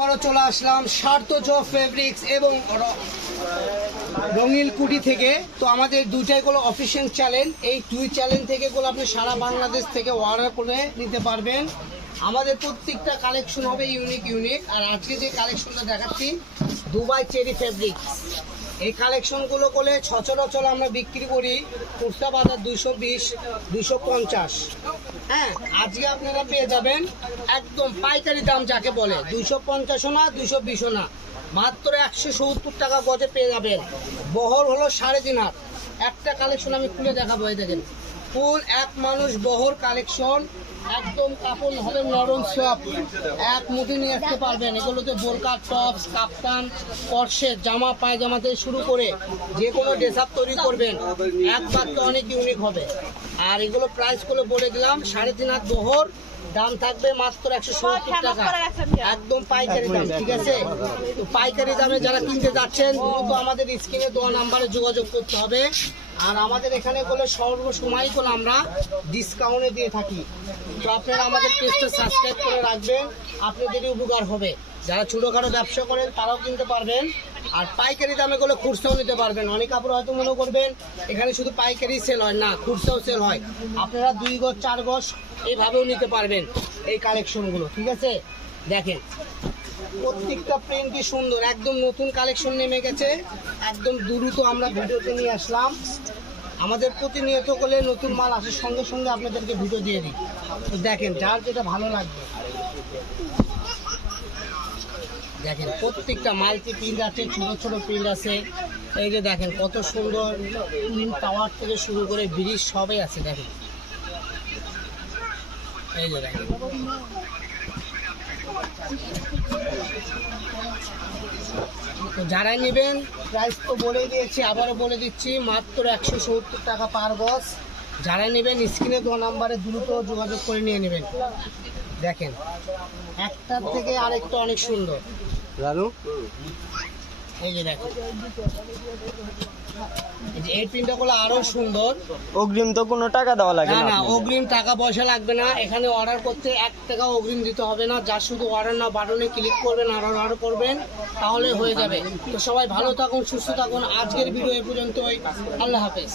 আবারও চলে আসলাম সার্থক ফেব্রিক্স এবং রঙিল কুটি থেকে। তো আমাদের দুটাই গুলো অফিসিয়াল চ্যানেল, এই দুই চ্যানেল থেকে গুলো আপনি সারা বাংলাদেশ থেকে অর্ডার করে নিতে পারবেন। আমাদের প্রত্যেকটা কালেকশন হবে ইউনিক। আর আজকে যে কালেকশনটা দেখাচ্ছি দুবাই চেরি ফেব্রিক্স, এই কালেকশনগুলো করে সচরাচর আমরা বিক্রি করি খুচরা বাজার 220, 250। হ্যাঁ, আজকে আপনারা পেয়ে যাবেন একদম পাইকারি দাম যাকে বলে, 250 না 220 না, মাত্র 170 টাকা গজে পেয়ে যাবেন। বহর হলো 3.5 হাত। একটা কালেকশন আমি খুলে দেখাবো, এই দেখেন ফুল এক মানুষ বহর কালেকশন, একদম কাপড় হবে নরম সফট, এক মুঠি নিয়ে আসতে পারবেন। এগুলোতে বোরকা, টপস, কাপ্তান, কর্সেট, জামা পায়জামা থেকে শুরু করে যে কোনো ড্রেস আপ তৈরি করবেন, একবার তো অনেক ইউনিক হবে। আর এগুলো প্রাইসগুলো বলে দিলাম, 3.5 হাত বহর, দাম থাকবে মাত্র 170 টাকা, একদম পাইকারি দাম। ঠিক আছে, তো পাইকারি দামে যারা কিনতে যাচ্ছেন দ্রুত আমাদের স্ক্রিনে দেওয়া নাম্বারে যোগাযোগ করতে হবে। আর আমাদের এখানে বলে সর্বসময় করে আমরা ডিসকাউন্টে দিয়ে থাকি, তো আপনারা আমাদের পেজটা সাবস্ক্রাইব করে রাখবেন, আপনাদেরই উপকার হবে। যারা ছোটোখাটো ব্যবসা করেন তারাও কিনতে পারবেন, আর পাইকারি দামে গুলো খুচরাও নিতে পারবেন। অনেক কাপড় হয়তো মনে করবেন এখানে শুধু পাইকারি সেল হয়, না, খুচরাও সেল হয়। আপনারা 2 গজ 4 গজ এইভাবেও নিতে পারবেন এই কালেকশনগুলো। ঠিক আছে, দেখেন প্রত্যেকটা প্রিন্ট কি সুন্দর, একদম নতুন কালেকশন নেমে গেছে, একদম দ্রুত আমরা ভিডিওতে নিয়ে আসলাম। আমাদের প্রতিনিয়ত করলে নতুন মাল আসার সঙ্গে সঙ্গে আপনাদেরকে ভিডিও দিয়ে দিই। তো দেখেন যার যেটা ভালো লাগবে, দেখেন প্রত্যেকটা মাল্টি প্রিন্ট আছে, ছোট প্রিন্ট আছে। এই যে দেখেন কত সুন্দর প্রিন্ট, টাওয়ার থেকে শুরু করে ব্রিজ সবই আছে। দেখেন এই যে দেখেন, তো যারা নেবেন প্রাইস তো বলে দিয়েছি, আবারও বলে দিচ্ছি, মাত্র 170 টাকা পার গজ। যারা নেবেন স্ক্রিনে দেওয়া নাম্বারে দ্রুত যোগাযোগ করে নিয়ে নেবেন। দেখেন একটার থেকে আরেকটা অনেক সুন্দর। এই যে দেখেন এই প্রিন্টটা গুলো আরো সুন্দর। অগ্রিম তো কোনো টাকা দেওয়া লাগে না, অগ্রিম টাকা পয়সা লাগবে না। এখানে অর্ডার করতে 1 টাকা অগ্রিম দিতে হবে না। যা শুধু অর্ডার না বাটনে ক্লিক করবেন আর অর্ডার করবেন, তাহলে হয়ে যাবে। তো সবাই ভালো থাকুন, সুস্থ থাকুন। আজকের ভিডিও এ পর্যন্তই। আল্লাহ হাফেজ।